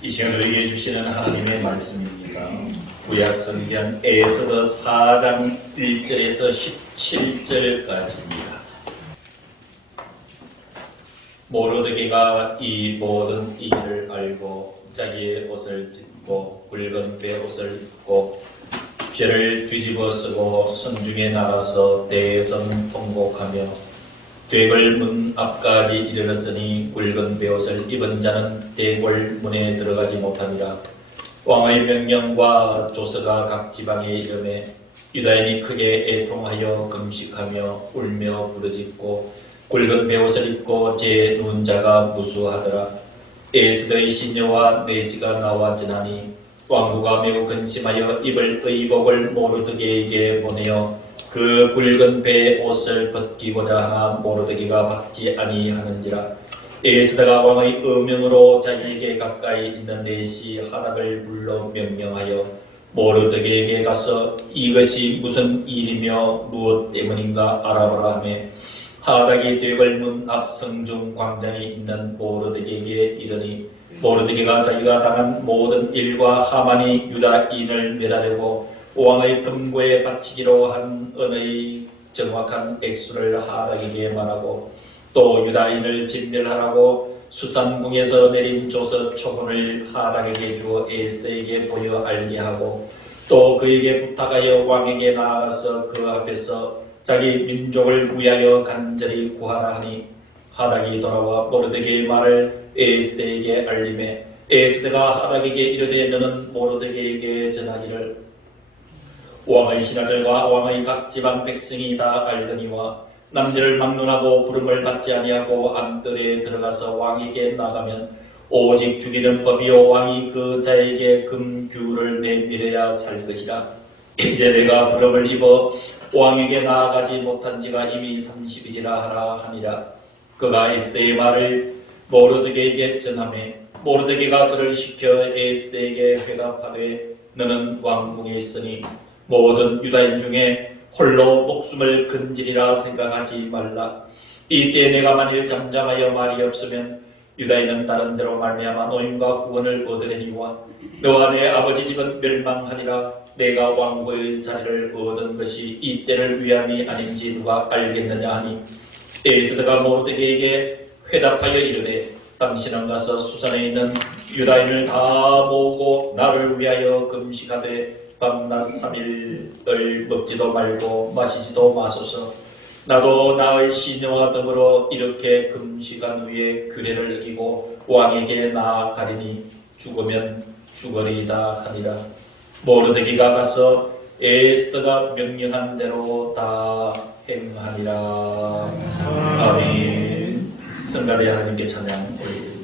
이 시간 우리에게 주시는 하나님의 말씀입니다. 구약 성경 에스더 4장 1절에서 17절까지입니다. 모르드게가 이 모든 일을 알고 자기의 옷을 찢고 굵은 베옷을 입고 죄를 뒤집어 쓰고 성중에 나가서 대선 통곡하며 대궐 문 앞까지 이르렀으니 굵은 베옷을 입은 자는 대궐 문에 들어가지 못하니라. 왕의 명령과 조서가 각 지방에 이르매 유다인이 크게 애통하여 금식하며 울며 부르짖고 굵은 베옷을 입고 제 누운 자가 무수하더라. 에스더의 시녀와 네시가 나와 지나니 왕후가 매우 근심하여 입을 의복을 모르드게에게 보내어 그 굵은 베옷을 벗기고자 하나 모르드게가 받지 아니하는지라. 에스더가 왕의 의명으로 자기에게 가까이 있는 네시 하닥을 불러 명령하여 모르드게에게 가서 이것이 무슨 일이며 무엇 때문인가 알아보라 하며 하닥이 대궐 문 앞 성중 광장에 있는 모르드게에게 이르니 모르드게가 자기가 당한 모든 일과 하만이 유다인을 매달리고 왕의 금고에 바치기로 한 은의 정확한 액수를 하닥에게 말하고 또 유다인을 진멸하라고 수산궁에서 내린 조서 초본을 하닥에게 주어 에스더에게 보여 알게 하고 또 그에게 부탁하여 왕에게 나아가서 그 앞에서 자기 민족을 위하여 간절히 구하라 하니 하닥이 돌아와 모르드게의 말을 에스더에게 알림해 에스더가 하닥에게 이르되 너는 모르드게에게 전하기를 왕의 신하들과 왕의 각 지방 백성이 다 알거니와 남녀를 막론하고 부름을 받지 아니하고 안뜰에 들어가서 왕에게 나가면 오직 죽이는 법이요 왕이 그 자에게 금규를 내밀어야 살 것이라. 이제 내가 부름을 입어 왕에게 나아가지 못한 지가 이미 30일이라 하라 하니라. 그가 에스더의 말을 모르드게에게 전하매 모르드게가 그를 시켜 에스더에게 회답하되 너는 왕궁에 있으니 모든 유다인 중에 홀로 목숨을 건지리라 생각하지 말라. 이때 내가 만일 잠잠하여 말이 없으면 유다인은 다른 데로 말미암아 노임과 구원을 얻으려니와 너와 내 아버지 집은 멸망하리라. 내가 왕후의 자리를 얻은 것이 이 때를 위함이 아닌지 누가 알겠느냐 하니 에스더가 모르드게에게 회답하여 이르되 당신은 가서 수산에 있는 유다인을 다 모으고 나를 위하여 금식하되 밤낮 3일을 먹지도 말고 마시지도 마소서. 나도 나의 시녀와 더불어 이렇게 금식한 후에 규례를 어기고 왕에게 나아가리니 죽으면 죽으리이다 하니라. 모르드게가 가서 에스더가 명령한 대로 다 행하니라. 아멘. 성가대 하나님께 찬양 올리겠습니다.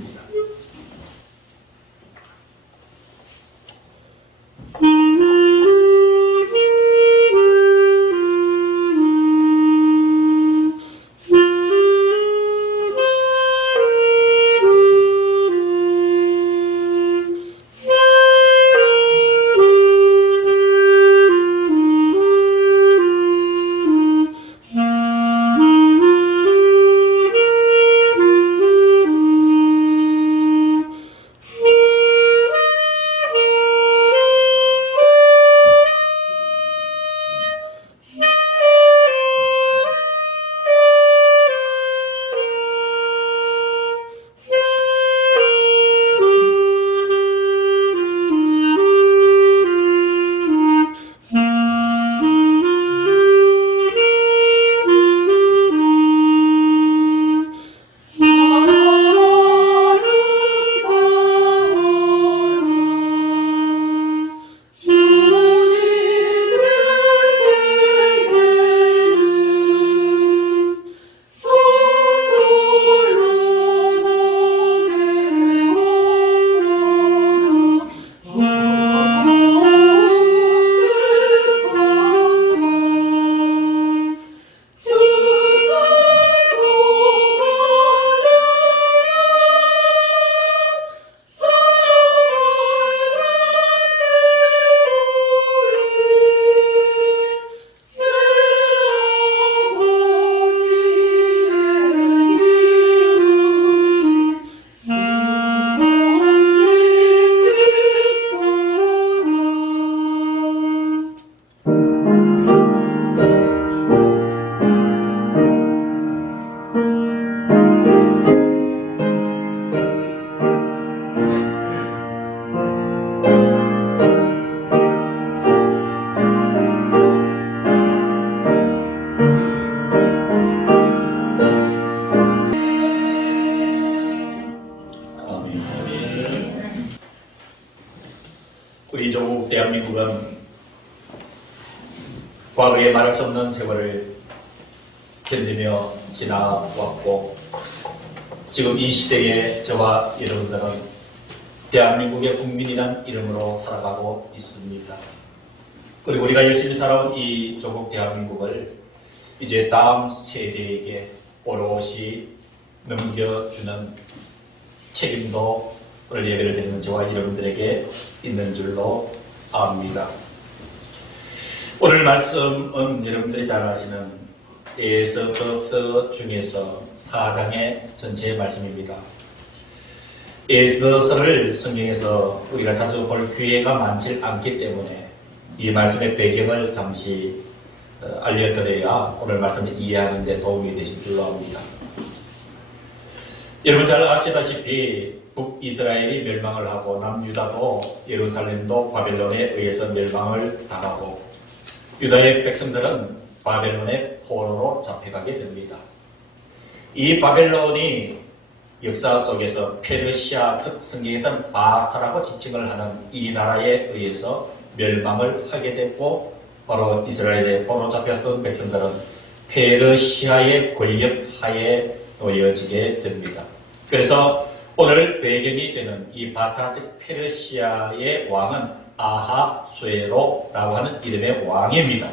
우리는 과거의 말할 수 없는 세월을 견디며 지나왔고 지금 이 시대에 저와 여러분들은 대한민국의 국민이란 이름으로 살아가고 있습니다. 그리고 우리가 열심히 살아온 이 조국 대한민국을 이제 다음 세대에게 오롯이 넘겨주는 책임도 오늘 예배를 드리는 저와 여러분들에게 있는 줄로 압니다. 오늘 말씀은 여러분들이 잘 아시는 에스더서 중에서 4장의 전체 말씀입니다. 에스더서를 성경에서 우리가 자주 볼 기회가 많지 않기 때문에 이 말씀의 배경을 잠시 알려드려야 오늘 말씀을 이해하는 데 도움이 되실 줄로 압니다. 여러분 잘 아시다시피 북이스라엘이 멸망을 하고 남유다도 예루살렘도 바벨론에 의해서 멸망을 당하고 유다의 백성들은 바벨론의 포로로 잡혀가게 됩니다. 이 바벨론이 역사 속에서 페르시아, 즉 성경에서는 바사라고 지칭을 하는 이 나라에 의해서 멸망을 하게 됐고 바로 이스라엘의 포로 잡혔던 백성들은 페르시아의 권력 하에 놓여지게 됩니다. 그래서 오늘 배경이 되는 이 바사 즉 페르시아의 왕은 아하수에로라고 하는 이름의 왕입니다.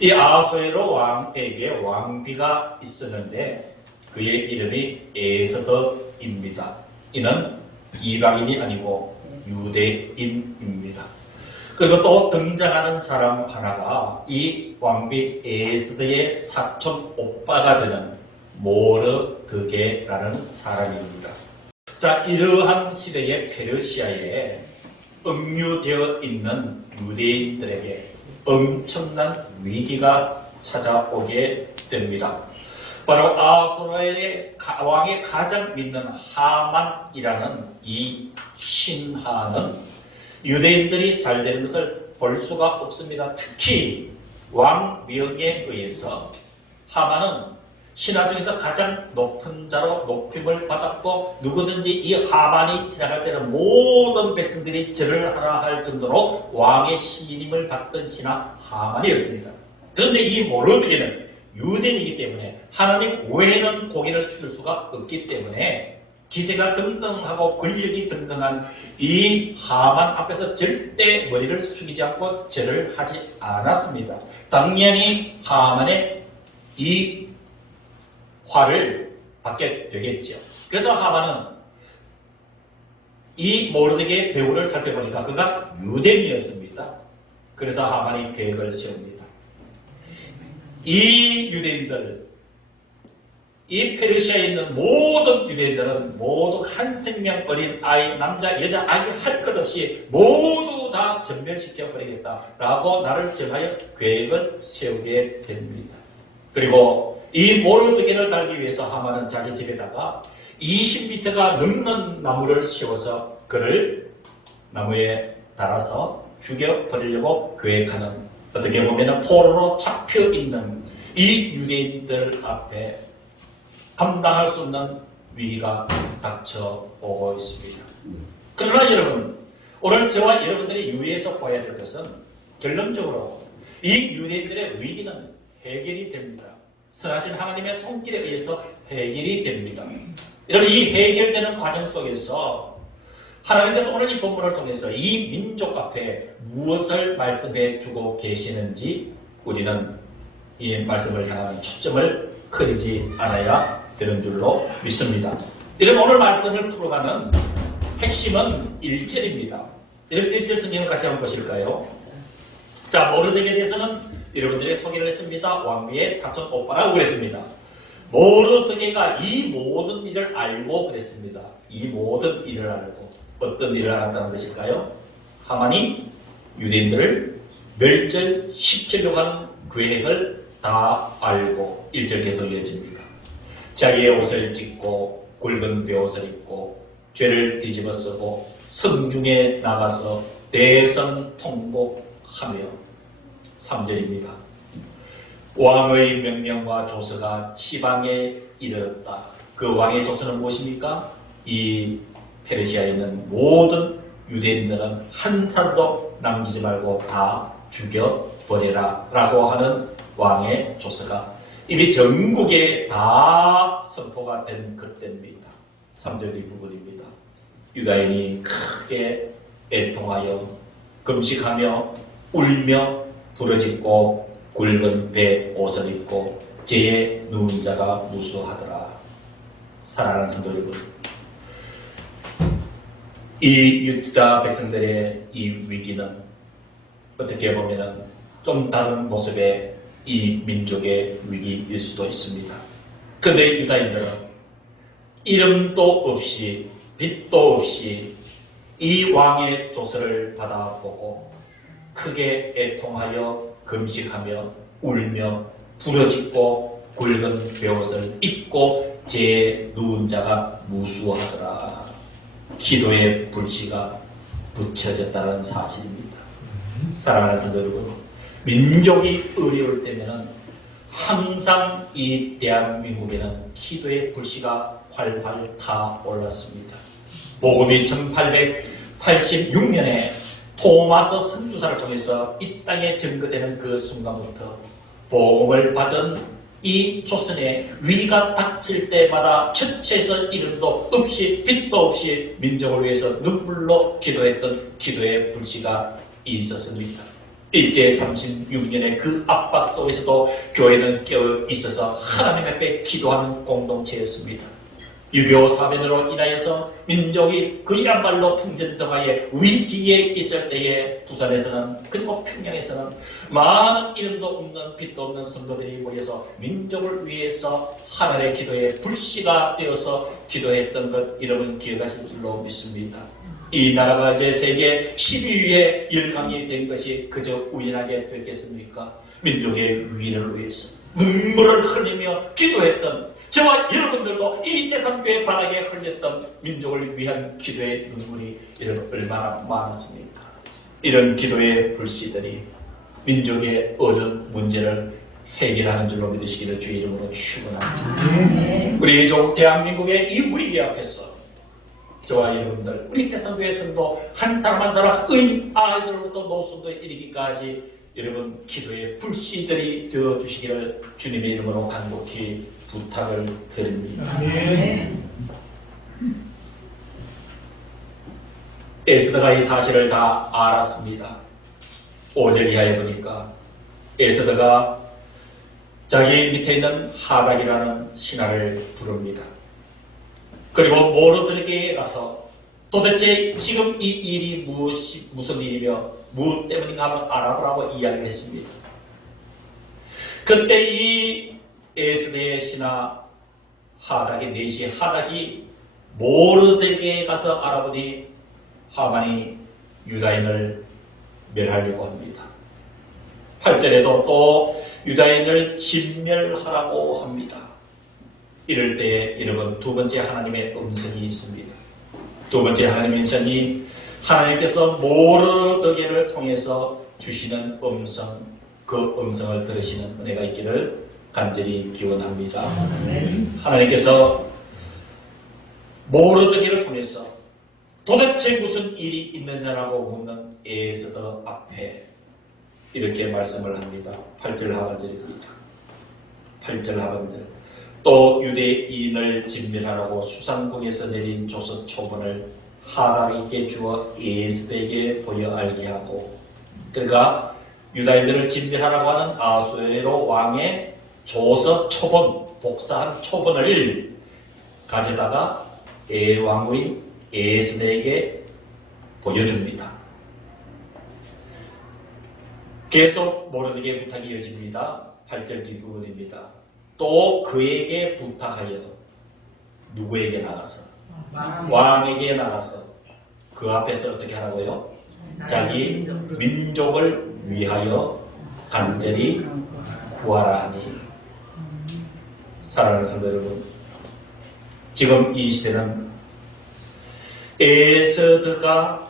이 아하수에로 왕에게 왕비가 있었는데 그의 이름이 에스더입니다. 이는 이방인이 아니고 유대인입니다. 그리고 또 등장하는 사람 하나가 이 왕비 에스더의 사촌 오빠가 되는 모르드게라는 사람입니다. 자, 이러한 시대의 페르시아에 억류되어 있는 유대인들에게 엄청난 위기가 찾아오게 됩니다. 바로 아수르의 왕의 가장 믿는 하만이라는 이 신하는 유대인들이 잘 되는 것을 볼 수가 없습니다. 특히 왕명에 의해서 하만은 신하 중에서 가장 높은 자로 높임을 받았고 누구든지 이 하만이 지나갈 때는 모든 백성들이 절을 하라 할 정도로 왕의 신임을 받던 신하 하만이었습니다. 그런데 이 모르드게는 유대인이기 때문에 하나님 외에는 공의를 숙일 수가 없기 때문에 기세가 등등하고 권력이 등등한 이 하만 앞에서 절대 머리를 숙이지 않고 절을 하지 않았습니다. 당연히 하만의 이 화를 받게 되겠죠. 그래서 하만은 이 모르드게의 배우를 살펴보니까 그가 유대인이었습니다. 그래서 하만이 계획을 세웁니다. 이 유대인들, 이 페르시아에 있는 모든 유대인들은 모두 한 생명 어린 아이, 남자, 여자, 아기 할 것 없이 모두 다 전멸시켜버리겠다라고 나를 정하여 계획을 세우게 됩니다. 그리고 이 모르드게를 달기 위해서 하만은 자기 집에다가 20m가 넘는 나무를 세워서 그를 나무에 달아서 죽여버리려고 계획하는, 어떻게 보면 포로로 잡혀있는 이 유대인들 앞에 감당할 수 없는 위기가 닥쳐오고 있습니다. 그러나 여러분, 오늘 저와 여러분들이 유의해서 봐야 될 것은 결론적으로 이 유대인들의 위기는 해결이 됩니다. 선하신 하나님의 손길에 의해서 해결이 됩니다. 이런 이 해결되는 과정 속에서 하나님께서 오늘 이 본문을 통해서 이 민족 앞에 무엇을 말씀해 주고 계시는지 우리는 이 말씀을 향하는 초점을 흐리지 않아야 되는 줄로 믿습니다. 여러분, 오늘 말씀을 풀어가는 핵심은 1절입니다. 여러분 1절 성경을 같이 한번 보실까요? 자, 모르드게에 대해서는 여러분들의 소개를 했습니다. 왕비의 사촌 오빠라고 그랬습니다. 모르드게가 이 모든 일을 알고 그랬습니다. 이 모든 일을 알고 어떤 일을 알았다는 것일까요? 하만이 유대인들을 멸절시키려고 하는 계획을 다 알고 1절 계속 이어집니다. 자기의 옷을 찢고 굵은 베옷을 입고 죄를 뒤집어 쓰고 성중에 나가서 대성통곡하며 3절입니다. 왕의 명령과 조서가 지방에 이르렀다. 그 왕의 조서는 무엇입니까? 이 페르시아에 있는 모든 유대인들은 한 사람도 남기지 말고 다 죽여버리라 라고 하는 왕의 조서가 이미 전국에 다 선포가 된 그때입니다. 3절 뒷부분입니다. 유다인이 크게 애통하여 금식하며 울며 부르짖고 굵은 배 옷을 입고 재에 누운 자가 무수하더라. 사랑하는 성도 여러분, 이 유다 백성들의 이 위기는 어떻게 보면 좀 다른 모습의 이 민족의 위기일 수도 있습니다. 그런데 유다인들은 이름도 없이 빛도 없이 이 왕의 조서를 받아보고 크게 애통하여 금식하며 울며 부러짓고 굵은 베옷을 입고 재에 누운 자가 무수하더라. 기도의 불씨가 붙여졌다는 사실입니다. 사랑하는 성도 여러분, 민족이 어려울 때면은 항상 이 대한민국에는 기도의 불씨가 활활 타올랐습니다. 복음이 1886년에 토마스 선교사를 통해서 이 땅에 증거되는 그 순간부터 복음을 받은 이 조선의 위기가 닥칠 때마다 처처에서 이름도 없이 빛도 없이 민족을 위해서 눈물로 기도했던 기도의 불씨가 있었습니다. 일제 36년의 그 압박 속에서도 교회는 깨어 있어서 하나님 앞에 기도하는 공동체였습니다. 6.25 사변으로 인하여서 민족이 그야말로 풍전등화의 위기에 있을 때에 부산에서는 그리고 평양에서는 많은 이름도 없는 빛도 없는 성도들이 모여서 민족을 위해서 하늘의 기도에 불씨가 되어서 기도했던 것, 여러분 기억하실 줄로 믿습니다. 이 나라가 이제 세계 10위의 열강이 된 것이 그저 우연하게 됐겠습니까? 민족의 위기를 위해서 눈물을 흘리며 기도했던 저와 여러분들도 이 대삼교회 바닥에 흘렸던 민족을 위한 기도의 눈물이 여러분 얼마나 많았습니까? 이런 기도의 불씨들이 민족의 어려운 문제를 해결하는 줄로 믿으시기를 주의 이름으로 축원합니다. 우리 조국 대한민국의 이 위기 앞에서 저와 여러분들, 우리 대삼교회 성도 한 사람 한 사람 아이들로부터 노숙도에 이르기까지 여러분 기도의 불씨들이 되어주시기를 주님의 이름으로 간곡히 부탁을 드립니다. 에스더가 이 사실을 다 알았습니다. 5절 이하에 보니까 에스더가 자기 밑에 있는 하닥이라는 신하를 부릅니다. 그리고 모르드게에 가서 도대체 지금 이 일이 무슨 일이며 무엇 때문인가 한번 알아보라고 이야기를 했습니다. 그때 이 에스더의 신하 하닥의 내시 하닥이 모르드게에 가서 알아보니 하만이 유다인을 멸하려고 합니다. 8절에도 또 유다인을 진멸하라고 합니다. 이럴 때 여러분 두 번째 하나님의 음성이 있습니다. 두 번째 하나님의 음성이 하나님께서 모르드게를 통해서 주시는 음성, 그 음성을 들으시는 은혜가 있기를 간절히 기원합니다. 하나님께서 모르드게를 통해서 도대체 무슨 일이 있느냐라고 묻는 에스더 앞에 이렇게 말씀을 합니다. 8절 하반절입니다. 8절 하반절. 또 유대인을 진멸하라고 수상궁에서 내린 조서 초본을 하닥에게 주어 에스더에게 보여 알게 하고, 그러니까 유다인들을 진멸하라고 하는 아수에로 왕의 조서 초본, 복사한 초본을 가져다가 왕후인 에스더에게 보여줍니다. 계속 모르드게의 부탁이 이어집니다. 8절 뒷부분입니다. 또 그에게 부탁하여 누구에게 나가서? 왕에게 나가서 그 앞에서 어떻게 하라고요? 자기 민족을 위하여 간절히 구하라 하니. 사랑하는 성도 여러분, 지금 이 시대는 에스더가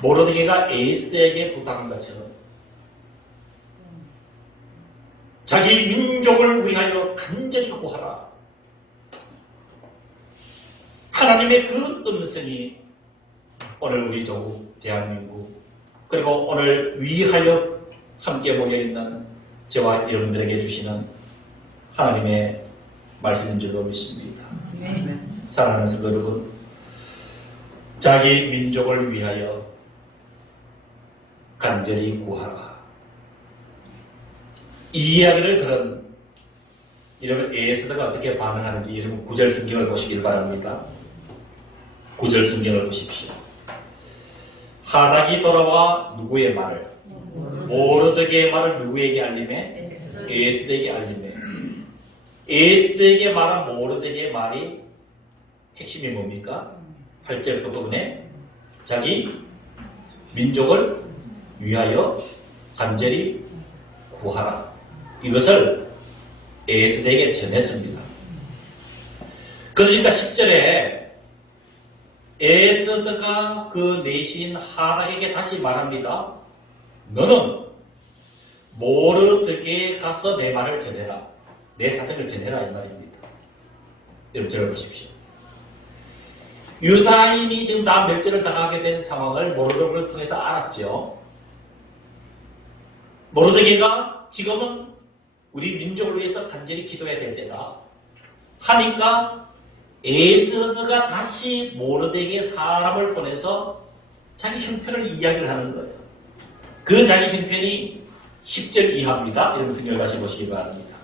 모르드게가 에스더에게 부탁한 것처럼 자기 민족을 위하여 간절히 구하라. 하나님의 그 음성이 오늘 우리 조국 대한민국 그리고 오늘 위하여 함께 모여있는 저와 여러분들에게 주시는 하나님의 말씀인 줄로 믿습니다. 사랑하는 성도 여러분, 자기 민족을 위하여 간절히 구하라. 이 이야기를 들은 여러분 에스더가 어떻게 반응하는지 여러분 9절 성경을 보시길 바랍니다. 9절 성경을 보십시오. 하닥이 돌아와 누구의 말을? 모르드게의 말을 누구에게 알림해? 에스더에게 알림해. 에스더에게 말한 모르드게의 말이 핵심이 뭡니까? 8절 부분에 자기 민족을 위하여 간절히 구하라. 이것을 에스더에게 전했습니다. 그러니까 10절에 에스더가 그 내시인 하닥에게 다시 말합니다. 너는 모르드게에 가서 내 말을 전해라. 내 사정을 전해라 이 말입니다. 여러분 저를 보십시오. 유다인이 지금 다 멸절을 당하게 된 상황을 모르드게를 통해서 알았죠. 모르드게가 지금은 우리 민족을 위해서 간절히 기도해야 될 때다 하니까 에스더가 다시 모르드게에게 사람을 보내서 자기 형편을 이야기를 하는 거예요. 그 자기 형편이 10절 이하입니다. 이런 성경을 다시 보시기 바랍니다.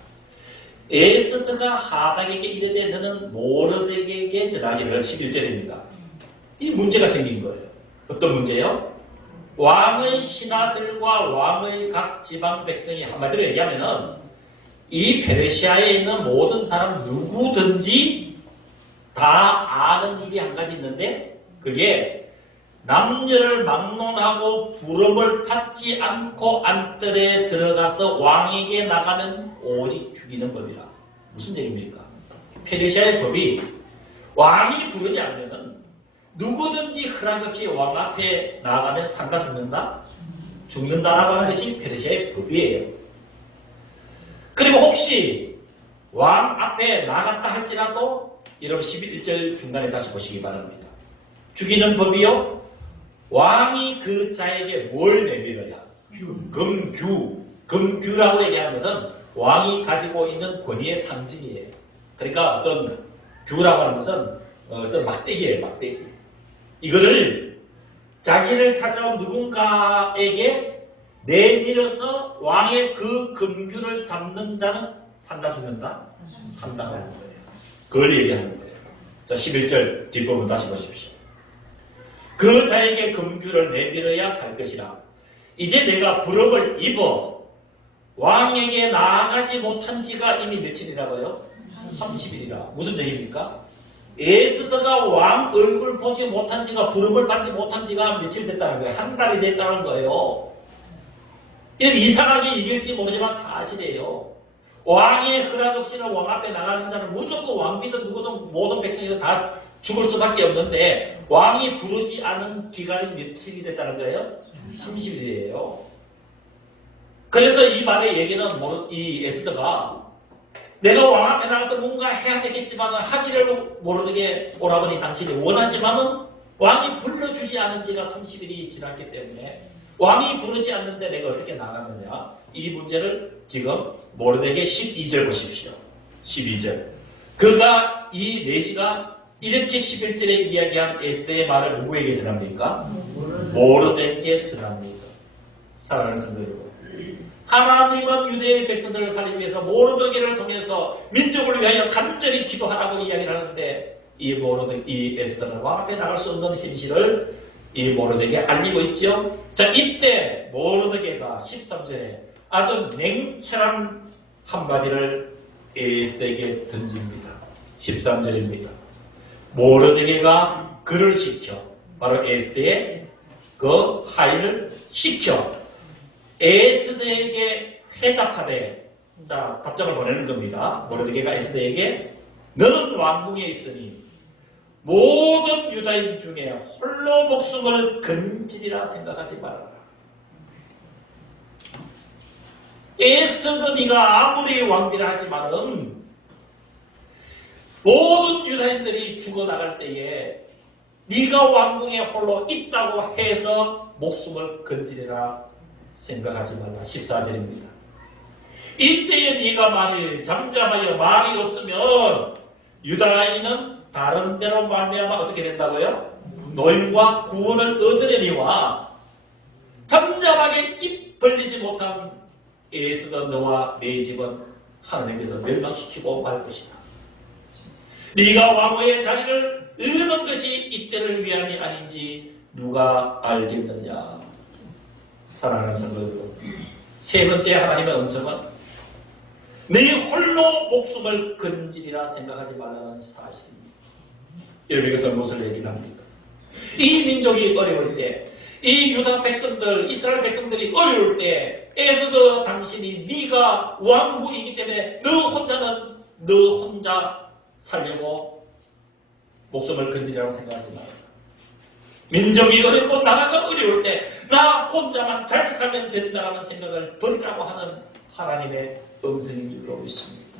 에스더가 하닥에게 이르되 너는 모르드게에게 전하기를 11절입니다. 이 문제가 생긴 거예요. 어떤 문제요? 왕의 신하들과 왕의 각 지방 백성이 한마디로 얘기하면은 이 페르시아에 있는 모든 사람 누구든지 다 아는 일이 한 가지 있는데 그게 남녀를 막론하고 부름을 받지 않고 안뜰에 들어가서 왕에게 나가면 오직 죽이는 법이라. 무슨 얘기입니까? 페르시아의 법이 왕이 부르지 않으면 누구든지 허락 없이 왕 앞에 나가면 산다 죽는다? 죽는다라고 하는 것이 페르시아의 법이에요. 그리고 혹시 왕 앞에 나갔다 할지라도 여러분 11절 중간에 다시 보시기 바랍니다. 죽이는 법이요. 왕이 그 자에게 뭘 내밀어야? 금규라고 얘기하는 것은 왕이 가지고 있는 권위의 상징이에요. 그러니까 어떤 규라고 하는 것은 어떤 막대기예요. 막대기. 이거를 자기를 찾아온 누군가에게 내밀어서 왕의 그 금규를 잡는 자는 산다 죽는다? 산다는 거예요. 그걸 얘기하는 거예요. 자, 11절 뒷부분 다시 보십시오. 그 자에게 금규를 내밀어야 살 것이라. 이제 내가 부름을 입어 왕에게 나아가지 못한 지가 이미 며칠이라고요? 30일이라. 무슨 얘기입니까? 에스더가 왕 얼굴 보지 못한 지가 부름을 받지 못한 지가 며칠 됐다는 거예요. 한 달이 됐다는 거예요. 이런 이상하게 이길지 모르지만 사실이에요. 왕의 허락 없이는 왕 앞에 나가는 자는 무조건 왕비든 누구든 모든 백성이든 다 죽을 수밖에 없는데 왕이 부르지 않은 기간이 며칠이 됐다는 거예요? 30일이에요. 그래서 이 말의 얘기는 이 에스더가 내가 왕 앞에 나가서 뭔가 해야 되겠지만 하기를 모르게 오라버니 당신이 원하지만은 왕이 불러주지 않은 지가 30일이 지났기 때문에 왕이 부르지 않는데 내가 어떻게 나가느냐. 이 문제를 지금 모르드게 12절 보십시오. 12절. 그가 이 내시가 이렇게 11절에 이야기한 에스더의 말을 누구에게 전합니까? 모르드게에게 전합니다. 사랑하는 성도 여러분. 하나님은 유대의 백성들을 살리기 위해서 모르드게를 통해서 민족을 위하여 간절히 기도하라고 이야기를 하는데 이 에스더는 왕 앞에 나갈 수 없는 현실을 이 모르드게에게 알리고 있죠. 자, 이때 모르드게가 13절에 아주 냉철한 한마디를 에스더에게 던집니다. 13절입니다. 모르드게가 그를 시켜 바로 에스더의 그 하인을 시켜 에스더에게 회답하되, 자, 답장을 보내는 겁니다. 모르드게가 에스더에게 너는 왕궁에 있으니 모든 유다인 중에 홀로 목숨을 건지리라 생각하지 말아라. 에스더 네가 아무리 왕비라 하지만은 모든 유다인들이 죽어나갈 때에 네가 왕궁에 홀로 있다고 해서 목숨을 건지리라 생각하지 말라. 14절입니다. 이때에 네가 만일 잠잠하여 말이 없으면 유다인은 다른 데로 말미암아 어떻게 된다고요? 노임과 구원을 얻으려니와 잠잠하게 입 벌리지 못한 에스더 너와 네 집은 하나님께서 멸망시키고 말 것이다. 네가 왕후의 자리를 얻는 것이 이때를 위함이 아닌지 누가 알겠느냐. 사랑하는 성도 여러분, 세 번째 하나님의 음성은 네 홀로 목숨을 건지리라 생각하지 말라는 사실입니다. 여러분, 이것은 무엇을 얘기합니까? 이 민족이 어려울 때, 이 유다 백성들, 이스라엘 백성들이 어려울 때, 에스더 당신이 네가 왕후이기 때문에 너 혼자 살려고 목숨을 건지리라고 생각하지 말라. 민족이 어렵고 나라가 어려울 때 나 혼자만 잘 살면 된다는 생각을 버리라고 하는 하나님의 음성인 줄로 믿습니다.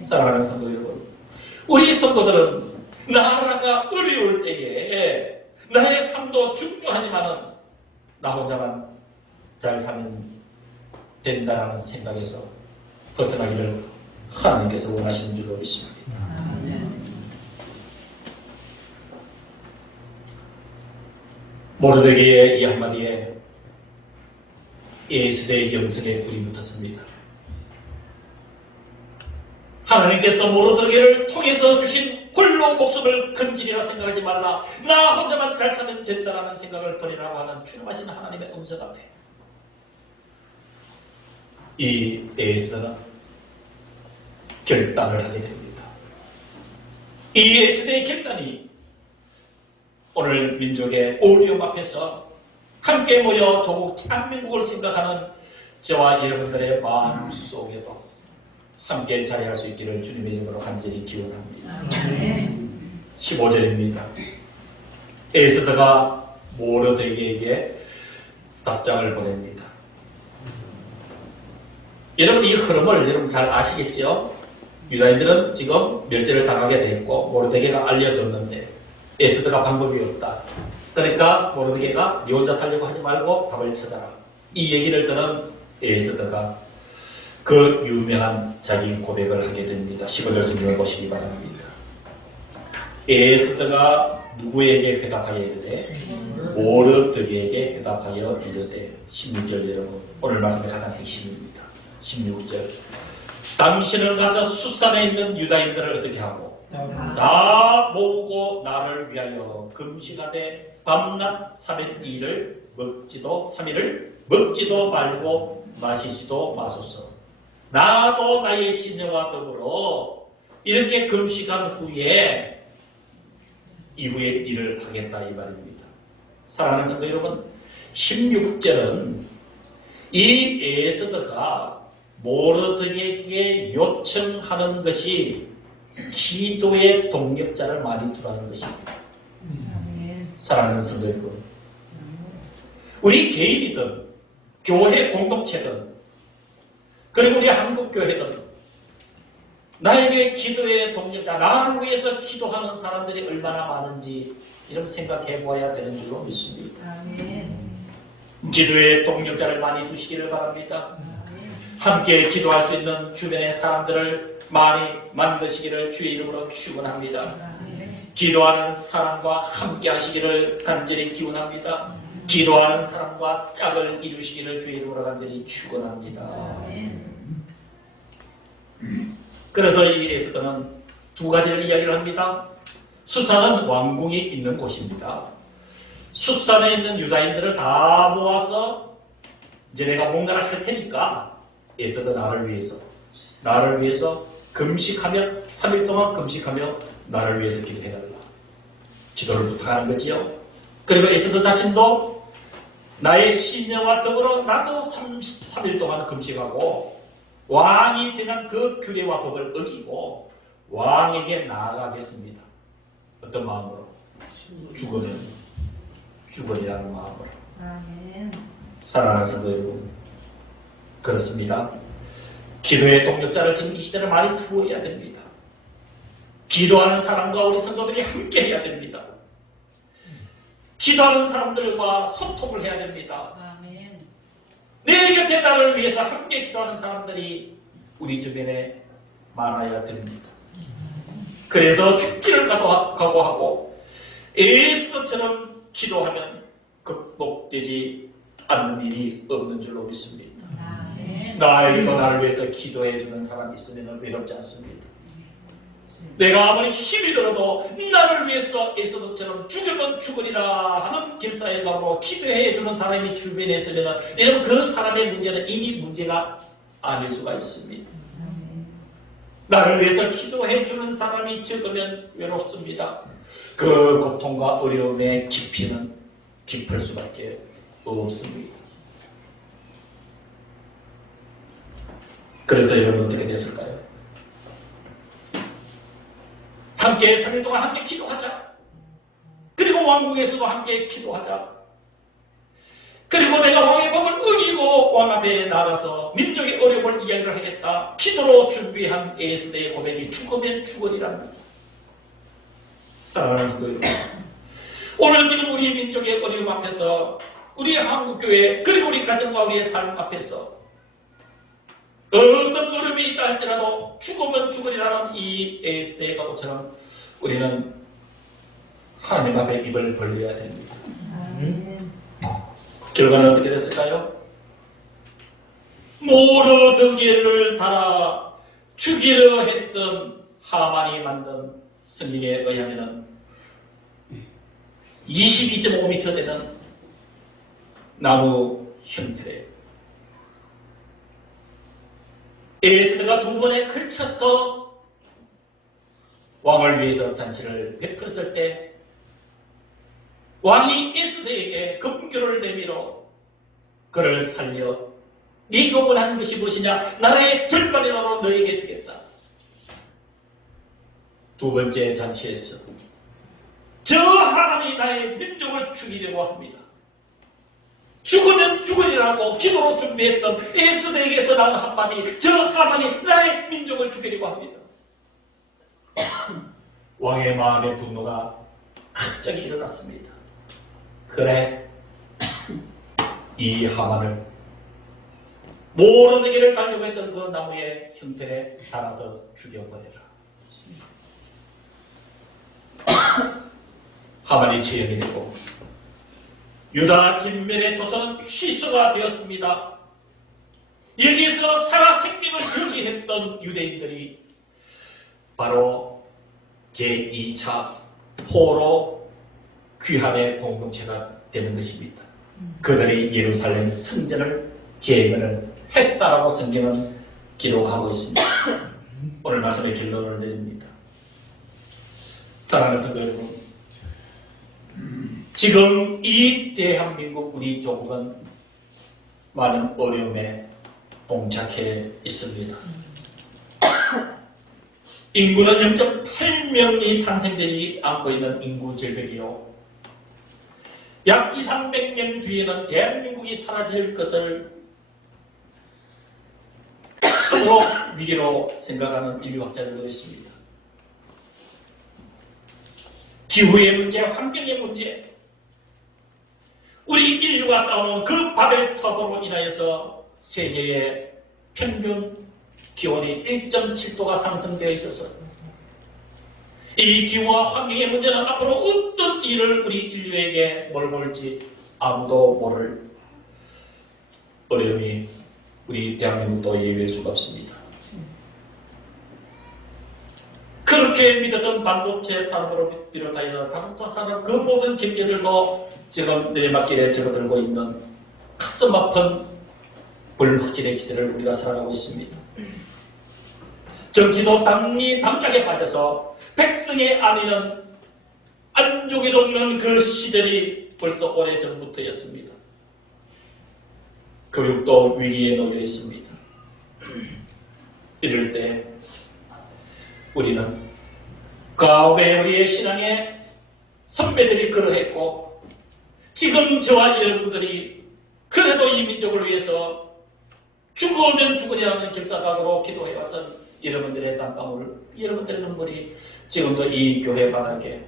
사랑하는 성도 여러분, 우리 성도들은 나라가 어려울 때에 나의 삶도 중요하지만 나 혼자만 잘 살면 된다는 생각에서 벗어나기를 하나님께서 원하시는 줄로 믿습니다. 모르드게의 이 한마디에 에스더의 영성에 불이 붙었습니다. 하나님께서 모르드게를 통해서 주신 홀로 목숨을 건지리라 생각하지 말라. 나 혼자만 잘 살면 된다라는 생각을 버리라고 하는 충만하신 하나님의 음성 앞에 이 에스더는 결단을 하게 됩니다. 이 에스더의 결단이 오늘 민족의 어려움 앞에서 함께 모여 조국 대한민국을 생각하는 저와 여러분들의 마음 속에도 함께 자리할 수 있기를 주님의 이름으로 간절히 기원합니다. 15절입니다. 에스더가 모르드게에게 답장을 보냅니다. 여러분, 이 흐름을 여러분 잘 아시겠죠? 유다인들은 지금 멸절을 당하게 됐고 모르드게가 알려줬는데 에스더가 방법이 없다. 그러니까 모르드게가 네 혼자 살려고 하지 말고 답을 찾아라. 이 얘기를 들은 에스더가 그 유명한 자기 고백을 하게 됩니다. 15절 성경을 보시기 바랍니다. 에스더가 누구에게 회답하여 이르되 모르드게에게 회답하여 이르되 16절 여러분, 오늘 말씀의 가장 핵심입니다. 16절 당신은 가서 수산에 있는 유다인들을 어떻게 하고 다 모으고 나를 위하여 금식하되 밤낮 3일을 먹지도 말고 마시지도 마소서. 나도 나의 시내와 더불어 이렇게 금식한 후에 이후에 일을 하겠다 이 말입니다. 사랑하는 성도 여러분, 16절은 이 에스더가 모르드게에게 요청하는 것이 기도의 동력자를 많이 두라는 것입니다. 사랑하는 성도 여러분, 우리 개인이든 교회 공동체든 그리고 우리 한국교회든 나에게 기도의 동력자, 나를 위해서 기도하는 사람들이 얼마나 많은지 이런 생각해 보아야 되는 줄로 믿습니다. 기도의 동력자를 많이 두시기를 바랍니다. 함께 기도할 수 있는 주변의 사람들을 많이 만드시기를 주의 이름으로 축원합니다. 기도하는 사람과 함께 하시기를 간절히 기원합니다. 기도하는 사람과 짝을 이루시기를 주의 이름으로 간절히 축원합니다. 그래서 이 에스더는 두 가지를 이야기를 합니다. 수산은 왕궁이 있는 곳입니다. 수산에 있는 유다인들을 다 모아서 이제 내가 뭔가를 할 테니까 에스더 나를 위해서 금식하며 3일 동안 금식하며 나를 위해서 기도해달라. 기도를 부탁하는 거지요. 그리고 에스더 자신도 나의 신녀와 더불어 나도 3일 동안 금식하고 왕이 정한 그 규례와 법을 어기고 왕에게 나아가겠습니다. 어떤 마음으로? 죽으리라는 마음으로. 사랑하는 성도 여러분, 그렇습니다. 기도의 동력자를 지금 이 시대를 많이 두어야 됩니다. 기도하는 사람과 우리 성도들이 함께 해야 됩니다. 기도하는 사람들과 소통을 해야 됩니다. 아멘. 내 곁에 나를 위해서 함께 기도하는 사람들이 우리 주변에 많아야 됩니다. 그래서 죽기를 각오하고 에스더처럼 기도하면 극복되지 않는 일이 없는 줄로 믿습니다. 아멘. 나에게도 나를 위해서 기도해 주는 사람이 있으면 외롭지 않습니다. 내가 아무리 힘이 들어도 나를 위해서 에스더처럼 죽으면 죽으리라 하는 길사의 각오로 기도해 주는 사람이 주변에 있으면 여러분 그 사람의 문제는 이미 문제가 아닐 수가 있습니다. 나를 위해서 기도해 주는 사람이 적으면 외롭습니다. 그 고통과 어려움의 깊이는 깊을 수밖에 없습니다. 그래서 여러분 어떻게 됐을까요? 함께 3일 동안 함께 기도하자. 그리고 왕궁에서도 함께 기도하자. 그리고 내가 왕의 법을 어기고 왕 앞에 나가서 민족의 어려움을 이야기를 하겠다. 기도로 준비한 에스더의 고백이 죽으면 죽으리랍니다. 사랑하는 성도 여러분, 오늘 지금 우리 민족의 어려움 앞에서 우리 한국교회 그리고 우리 가정과 우리의 삶 앞에서 어떤 어려움이 있다 할지라도 죽으면 죽으리라는 이 에스더의 각오처럼 우리는 하나님 앞에 입을 벌려야 됩니다. 결과는 어떻게 됐을까요? 모르드게를 달아 죽이려 했던 하만이 만든 성경에 의하면 22.5m 되는 나무 형태래요. 에스더가 두 번에 걸쳐서 왕을 위해서 잔치를 베풀었을 때 왕이 에스더에게 금교를 내밀어 그를 살려 네가 원하는 것이 무엇이냐? 나라의 절반이라도 너에게 주겠다. 두 번째 잔치에서 저 하나님이 나의 민족을 죽이려고 합니다. 죽으면 죽으리라고 기도로 준비했던 에스더에게서 나는 한마디, 저 하나님 나의 민족을 죽이려고 합니다. 왕의 마음의 분노가 갑자기 일어났습니다. 그래, 이 하만을 모르드게를 달려고 했던 그 나무의 형태에 달아서 죽여버려라. 하만이 체험이 되고 유다 진멸의 조선은 취소가 되었습니다. 여기에서 살아 생명을 유지했던 유대인들이 바로 제2차 포로 귀환의 공동체가 되는 것입니다. 그들이 예루살렘 성전을 재건을 했다라고 성경은 기록하고 있습니다. 오늘 말씀의 결론을 내립니다. 사랑하는 성도 여러분, 지금 이 대한민국 우리 조국은 많은 어려움에 봉착해 있습니다. 인구는 0.8명이 탄생되지 않고 있는 인구 절벽이요. 약 200~300년 뒤에는 대한민국이 사라질 것을 참으로 위기로 생각하는 인류학자들도 있습니다. 기후의 문제, 환경의 문제, 우리 인류가 싸우는 그 바벨탑으로 인하여서 세계의 평균 기온이 1.7도가 상승되어 있어서 이 기후와 환경의 문제는 앞으로 어떤 일을 우리 인류에게 몰고 올지 아무도 모를 어려움이 우리 대한민국도 예외일 수가 없습니다. 그렇게 믿었던 반도체 산업으로 비롯하여 자동차 산업 그 모든 경제들도 지금 내리막길에 접어들고 있는 가슴 아픈 불확실의 시대를 우리가 살아가고 있습니다. 정치도 담락에 빠져서 백성의 안위는 안족이 돕는 그 시절이 벌써 오래전부터였습니다. 교육도 위기에 놓여 있습니다. 이럴 때 우리는 과거에 우리의 신앙의 선배들이 그러했고 지금 저와 여러분들이 그래도 이 민족을 위해서 죽으면 죽으리라는 결사각오로 기도해왔던 여러분들의 땀방울, 여러분들의 눈물이 지금도 이 교회 바닥에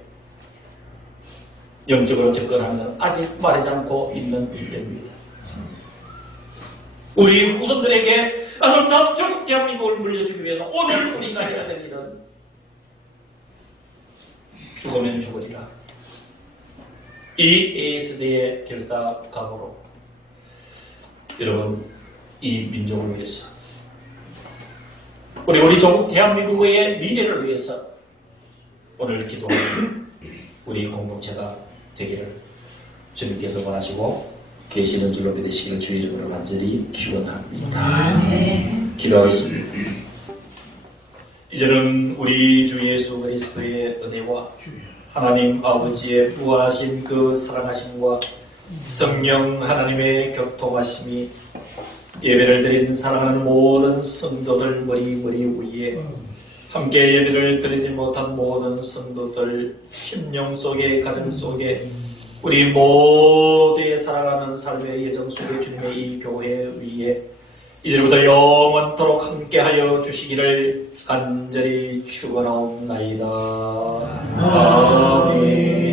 영적으로 접근하면 아직 말하지 않고 있는 일입니다. 우리 후손들에게 아름다운 조국 대한민국을 물려주기 위해서 오늘 우리가 해야 될 일은 죽으면 죽으리라. 이 ASD의 결사각오로 여러분 이 민족을 위해서 우리 조국 대한민국의 미래를 위해서 오늘 기도하는 우리 공동체가 되기를 주님께서 원하시고 계시는 줄로 믿으시기를 주의 이름으로 간절히 기원합니다. 기도하겠습니다. 이제는 우리 주 예수 그리스도의 은혜와 하나님 아버지의 무한하신 그 사랑하심과 성령 하나님의 교통하심이 예배를 드린 사랑하는 모든 성도들 머리 위에 함께 예배를 드리지 못한 모든 성도들 심령 속에 가정 속에 우리 모두의 사랑하는 삶의 예정 속에 주님의 이 교회 위에 이제부터 영원토록 함께하여 주시기를 간절히 축원하옵나이다. 아멘.